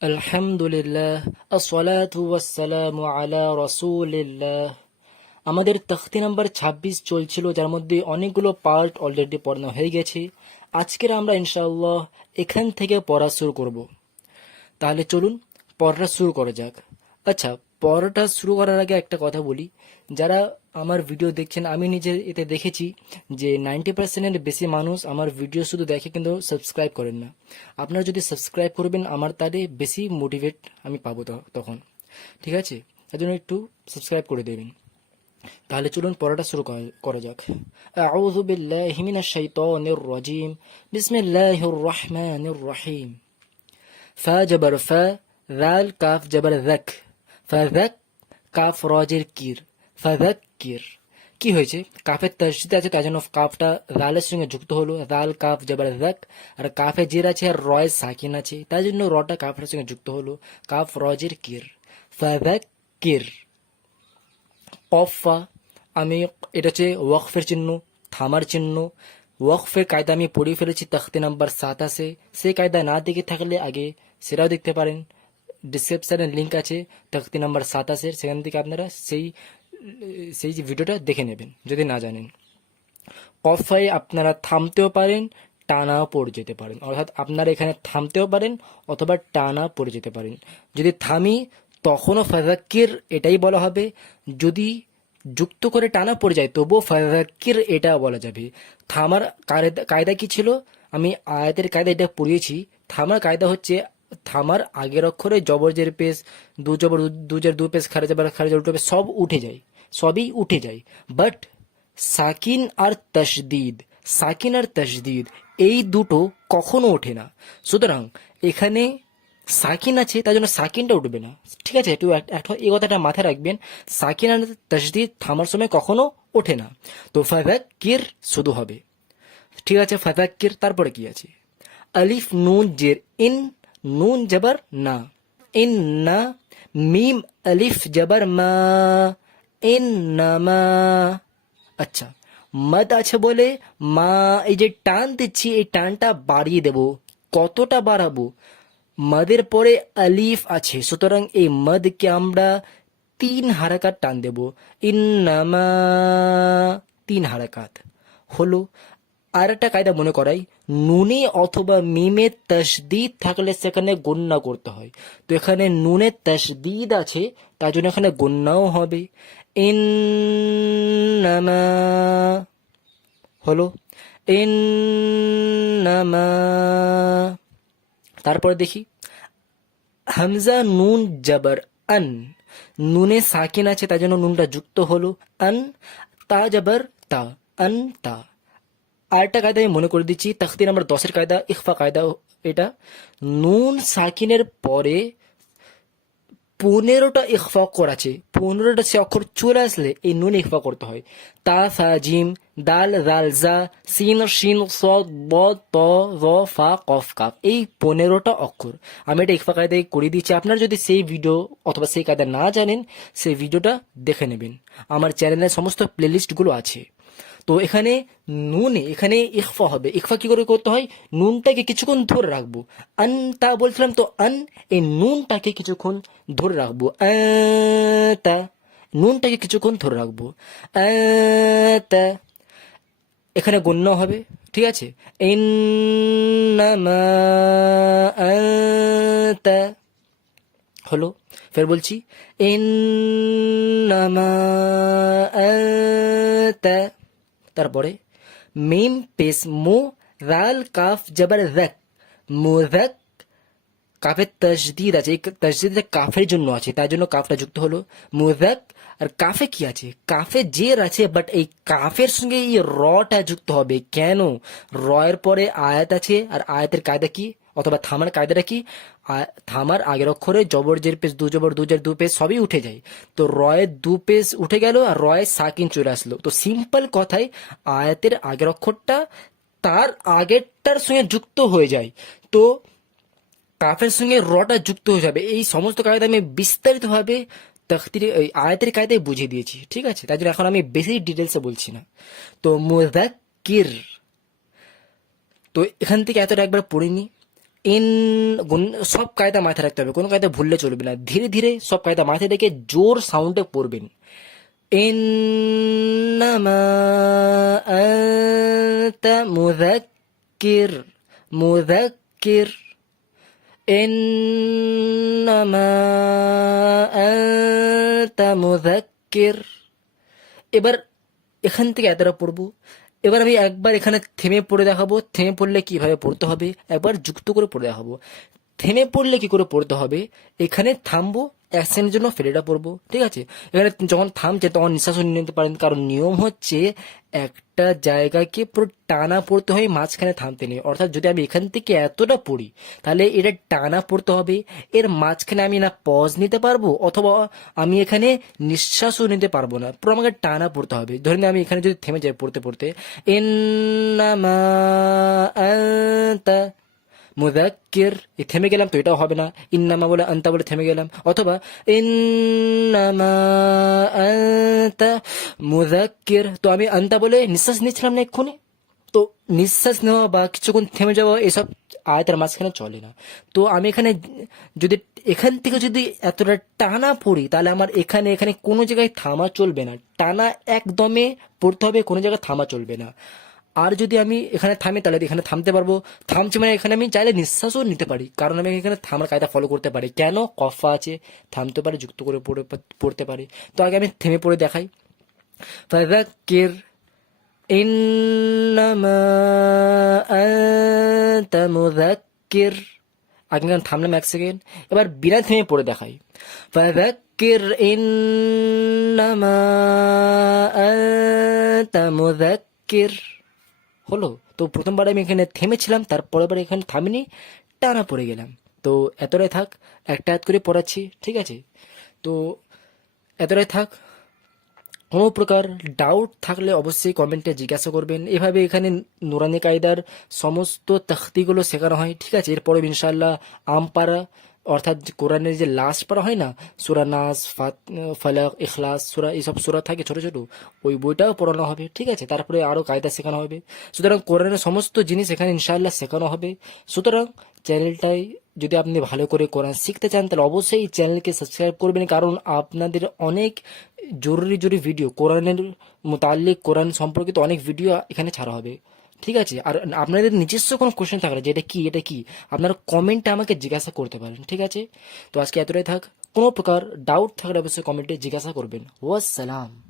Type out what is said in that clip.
আলহামদুলিল্লাহ, আসসালাতু আলা রাসূলিল্লাহ। আমাদের তখতি নাম্বার ২৬ চলছিল, যার মধ্যে অনেকগুলো পার্ট অলরেডি পড়ানো হয়ে গেছে। আজকের আমরা ইনশাআল্লাহ এখান থেকে পড়া শুরু করব। তাহলে চলুন, পড়াটা শুরু করা যাক। আচ্ছা পড়াটা শুরু করার আগে একটা কথা বলি। যারা আমার ভিডিও দেখছেন, আমি নিজে এতে দেখেছি যে নাইনটি পার্সেন্টের বেশি মানুষ আমার ভিডিও শুধু দেখে কিন্তু সাবস্ক্রাইব করেন না। আপনারা যদি সাবস্ক্রাইব করবেন, আমার তাহলে বেশি মোটিভেট আমি পাবো তখন। ঠিক আছে? তার জন্য একটু সাবস্ক্রাইব করে দেবেন। তাহলে চলুন পড়াটা শুরু করা- যাক। আউযু বিল্লাহি মিনাশ শাইতানির রাজিম। বিসমিল্লাহির রহমানির রহিম। ফা জবর ফা রাল কাফ জবর যাক। ফাযাক কাফ রজের কির। ফাযাক্কির কি হয়েছে? কাফের তসজিদ আছে, তার জন্য কাফটা রালের সঙ্গে যুক্ত হলো। রাল, কাফ, জবর যাক আর কাফে জের আছে, আর রয়, সাকিন আছে। তার জন্য রটা কাফের সঙ্গে যুক্ত হলো। কাফ, রজের, কির। ফাযাক্কির কফা আমি, এটা হচ্ছে ওয়াকফের চিহ্ন, থামার চিহ্ন। ওয়াকফের কায়দা আমি পড়ে ফেলেছি, তখতি নাম্বার সাত আছে। সেই কায়দা না দেখে থাকলে আগে সেটাও দেখতে পারেন। ডিসক্রিপশানে লিঙ্ক আছে, তখতি নাম্বার সাত আছে। সেখান থেকে আপনারা সেই সেই যে ভিডিওটা দেখে নেবেন, যদি না জানেন। কফায় আপনারা থামতেও পারেন, টানাও পড়ে যেতে পারেন। অর্থাৎ আপনারা এখানে থামতেও পারেন অথবা টানা পড়ে যেতে পারেন। যদি থামি, তখনও ফাজাক্কির এটাই বলা হবে। যদি যুক্ত করে টানা পড়ে যায়, তবুও ফাজাক্কির এটা বলা যাবে। থামার কায়দা কি ছিল? আমি আয়াতের কায়দা এটা পড়িয়েছি। থামার কায়দা হচ্ছে, থামার আগের অক্ষরে জবর জের পেশ, দু জবর, দু- জের দু পেশ খারে জবর খারে জবর পেশ, সব উঠে যায়। সবই উঠে যায়। বাট সাকিন আর তশদিদ, সাকিন আর তশদিদ এই দুটো কখনো ওঠে না। সুতরাং এখানে সাকিন আছে, তার জন্য সাকিনটা উঠবে না। ঠিক আছে, একটু এক- একটা এই কথাটা মাথায় রাখবেন, সাকিন আর তশদিদ থামার সময় কখনো ওঠে না। তো ফাজাক্কির শুধু হবে। ঠিক আছে ফাজাক্কির তারপরে কি আছে? আলিফ, নুন, জের, ইন, নুন, জবর, না। ইন, না, মিম, আলিফ, জবর, মা। ইন নামা আচ্ছা মদ আছে বলে মা এই যে টান দিচ্ছি এই টানটা বাড়িয়ে দেব কতটা বাড়াবো মদের পরে আলিফ আছে সুতরাং এই মদকে আমরা তিন হারাকাত টান দেব ইন্নামা তিন হারাকাত হলো আর একটা কায়দা মনে করাই নুনে অথবা মিমে তসদিদ থাকলে সেখানে গণ্যা করতে হয় তো এখানে নুনে তসদিদ আছে তার জন্য এখানে গণ্যাও হবে হলো তারপরে দেখি, হামজা নুন জবর আন। নুনে সাকিন আছে, তার জন্য নুনটা যুক্ত হলো, আন, তা জবর, তা, আন, তা। আরেকটা কায়দা আমি মনে করে দিচ্ছি তখতি নাম্বার দশের কায়দা ইকফা কায়দা এটা। নুন সাকিনের পরে পনেরোটা ইকফা অক্ষর আছে। পনেরোটা সে অক্ষর চলে আসলে এই নুন ইকফা করতে হয়। তা ফা জিম, দাল রাল জা, সিন, শিন স ব ত র ফা, কফ, কাফ। এই পনেরোটা অক্ষর। আমি এটা ইকফা কায়দায় করে দিচ্ছি। আপনারা যদি সেই ভিডিও অথবা সেই কায়দা না জানেন, সেই ভিডিওটা দেখে নেবেন। আমার চ্যানেলের সমস্ত প্লেলিস্টগুলো আছে। তো এখানে নুনে, এখানে ইকফা হবে। ইকফা কি করে করতে হয়? নুনটাকে কিছুক্ষণ ধরে রাখব। আন তা বলছিলাম তো আন, এই নুনটাকে কিছুক্ষণ ধরে রাখব। তা, নুনটাকে কিছুক্ষণ ধরে রাখব। তা, এখানে গণ্য হবে। ঠিক আছে? হলো, ফের বলছি, ইন্নামা আনতা তারপরে, মিম পেস মো রাল কাফ জবর যাক মুযাক কাফের তসদিদ আছে। এই তসদিদ কাফের জন্য আছে, তার জন্য কাফটা যুক্ত হলো। মুযাক আর কাফে কি আছে? কাফে জের আছে বাট এই কাফের সঙ্গে এই রটা যুক্ত হবে। কেন? রয়ের পরে আয়াত আছে, আর আয়াতের কায়দা কি? অথবা থামার কায়দাটা কি? থামার আগের অক্ষরে জবর জের পেস দু জবর, দু জের, দু পেস সবই উঠে যায়। তো রয়ের দু পেস উঠে গেল আর রয়ের সাকিন চলে আসলো। তো সিম্পল কথায় আয়াতের আগের অক্ষরটা তার আগেরটার সঙ্গে যুক্ত হয়ে যায়। তো কাফের সঙ্গে রটা যুক্ত হয়ে যাবে। এই সমস্ত কায়দা আমি বিস্তারিতভাবে তখতির এই আয়াতের কায়দায় বুঝিয়ে দিয়েছি। ঠিক আছে? তাই জন্য এখন আমি বেশি ডিটেলসে বলছি না। তো মুজাক্কির তো এখান থেকে এতটা একবার পড়ে নি। ইন গুন- সব কায়দা মাথায় রাখতে হবে কোনো কায়দা ভুললে চলবে না ধীরে ধীরে সব কায়দা মাথায় রেখে জোর সাউন্ডে পড়বেন إنما أنت مذكر مذكر إنما أنت مذكر এবার এখান থেকে এতটা পড়বো এবার আমি একবার এখানে থেমে পড়ে দেখাবো। থেমে পড়লে কীভাবে পড়তে হবে? একবার যুক্ত করে পড়ে দেখাবো। থেমে পড়লে কি করে পড়তে হবে? এখানে থামবো সেকেন্ডের জন্য ফেরিটা পড়ব, ঠিক আছে? এখানে যখন থামছে, তখন নিঃশ্বাসও নিয়ে নিতে পারেন, কারণ নিয়ম হচ্ছে একটা জায়গাকে পুরো টানা পড়তে হয়, মাঝখানে থামতে নেই। অর্থাৎ যদি আমি এখান থেকে এতটা পড়ি, তাহলে এটা টানা পড়তে হবে। এর মাঝখানে আমি না পজ নিতে পারব, অথবা আমি এখানে নিঃশ্বাসও নিতে পারব না। পুরো আমাকে টানা পড়তে হবে। ধরে ধরেন আমি এখানে যদি থেমে যাই পড়তে পড়তে আনতা মুদাক্কির, এই থেমে গেলাম তো এটাও হবে না। ইন্নামা বলে আন্তা বলে থেমে গেলাম। অথবা, ইন্নামা আনতা মুদাক্কির। তো আমি আন্তা বলে নিঃশ্বাস নিচ্ছিলাম না এক্ষুনি? তো নিঃশ্বাস নেওয়া বা কিছুক্ষণ থেমে যাওয়া এসব আয়তার মাঝখানে চলে না। তো আমি এখানে যদি, এখান থেকে যদি এতটা টানা পড়ি, তাহলে আমার এখানে এখানে কোনো জায়গায় থামা চলবে না। টানা একদমে পড়তে হবে, কোনো জায়গায় থামা চলবে না। আর যদি আমি এখানে থামি, তাহলে এখানে থামতে পারব। থামছি মানে এখানে আমি চাইলে নিঃশ্বাসও নিতে পারি। কারণ আমি এখানে থামার কায়দা ফলো করতে পারি। কেন? কফা আছে, থামতে পারি, যুক্ত করে পড়ে, পড়তে পারি। তো আগে আমি থেমে পড়ে দেখাই। মুযাক্কির। আগে থামলাম এক সেকেন্ড। এবার বিনা থেমে পড়ে দেখাই। ফাযাক্কির, ইন্নামা আনতা হলো। তো প্রথমবার আমি এখানে থেমেছিলাম তারপরে বার এখানে থামিনি, টানা পড়ে গেলাম। তো এতটাই থাক, একটা হাত করে পড়াচ্ছি, ঠিক আছে? তো এতটাই থাক, কোনো প্রকার ডাউট থাকলে অবশ্যই কমেন্টে জিজ্ঞাসা করবেন। এভাবে এখানে নুরানি কায়দার সমস্ত তখতিগুলো শেখানো হয়, ঠিক আছে? এরপরে ইনশাল্লাহ আমপাড়া অর্থাৎ কোরআনের যে লাস্ট পারা হয় না, সুরা নাস, ফাত, ফালাক, ইখলাস, সুরা এইসব সুরা থাকে ছোট ছোট, ওই বইটাও পড়ানো হবে, ঠিক আছে? তারপরে আরও কায়দা শেখানো হবে। সুতরাং কোরআনের সমস্ত জিনিস এখানে ইনশাআল্লাহ শেখানো হবে। সুতরাং চ্যানেলটাই যদি আপনি ভালো করে কোরআন শিখতে চান, তাহলে অবশ্যই এই চ্যানেলকে সাবস্ক্রাইব করবেন, কারণ আপনাদের অনেক জরুরি জরুরি ভিডিও কোরআনের মোতাল্লিক কোরআন সম্পর্কিত অনেক ভিডিও এখানে ছাড়া হবে। ঠিক আছে? আর আপনাদের নিজস্ব কোনো কোশ্চেন থাকলে যে এটা কি এটা কি, আপনারা কমেন্টে আমাকে জিজ্ঞাসা করতে পারেন, ঠিক আছে? তো আজকে এতটাই থাক। কোনো প্রকার ডাউট থাকলে অবশ্যই কমেন্টে জিজ্ঞাসা করবেন। ওয়াসসালাম।